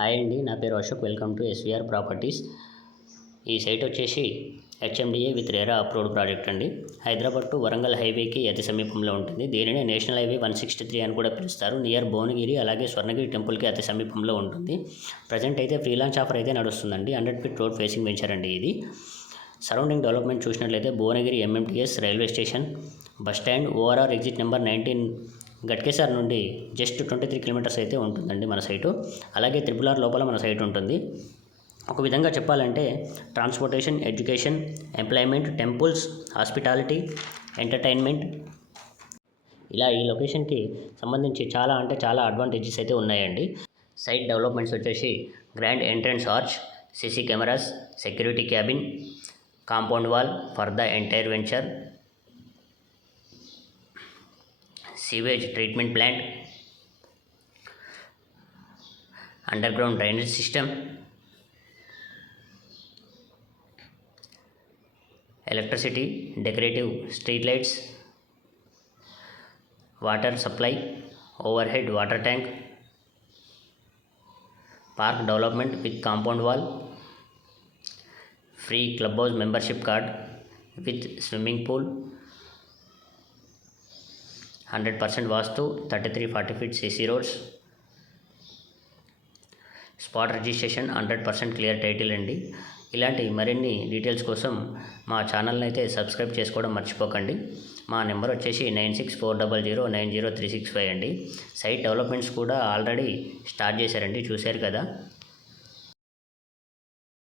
Hi అండి, నా పేరు Ashok. Welcome to SVR properties. ఈ సైట్ వచ్చేసి HMDA with RERA approved project అండి. హైదరాబాద్ టు వరంగల్ హైవేకి అతి సమీపంలో ఉంటుంది. దీనిని నేషనల్ హైవే 163 అని కూడా పిలుస్తారు. నియర్ భువనగిరి అలాగే స్వర్ణగిరి టెంపుల్కి అతి సమీపంలో ఉంటుంది. ప్రజెంట్ అయితే ఫ్రీ లాంచ్ ఆఫర్ అయితే నడుస్తుందండి. 100 ఫీట్ రోడ్ ఫేసింగ్ వెంచర్ అండి ఇది. సరౌండింగ్ డెవలప్మెంట్ చూసినట్లయితే Bhuvanagiri MMTS railway station, bus stand, ORR exit number 19 Ghatkesar నుండి జస్ట్ 23 కిలోమీటర్స్ అయితే ఉంటుందండి మన సైటు. అలాగే RRR లోపల మన సైట్ ఉంటుంది. ఒక విధంగా చెప్పాలంటే transportation, education, employment, temples, hospitality, entertainment, ఇలా ఈ లొకేషన్కి సంబంధించి చాలా అడ్వాంటేజెస్ అయితే ఉన్నాయండి. సైట్ డెవలప్మెంట్స్ వచ్చేసి grand entrance arch, CC cameras, security cabin, compound wall for the entire venture, sewage treatment plant, underground drainage system, electricity, decorative street lights, water supply, overhead water tank, park development with compound wall, free clubhouse membership card with swimming pool, 100% vastu, 33-40 feet CC roads, spot registration, 100% clear title అండి. ఇలాంటి మరిన్ని details కోసం మా ఛానల్ని అయితే subscribe చేసుకోవడం మర్చిపోకండి. మా నెంబర్ వచ్చేసి 9640090365 అండి. సైట్ డెవలప్మెంట్స్ కూడా ఆల్రెడీ స్టార్ట్ చేశారండి, చూశారు కదా.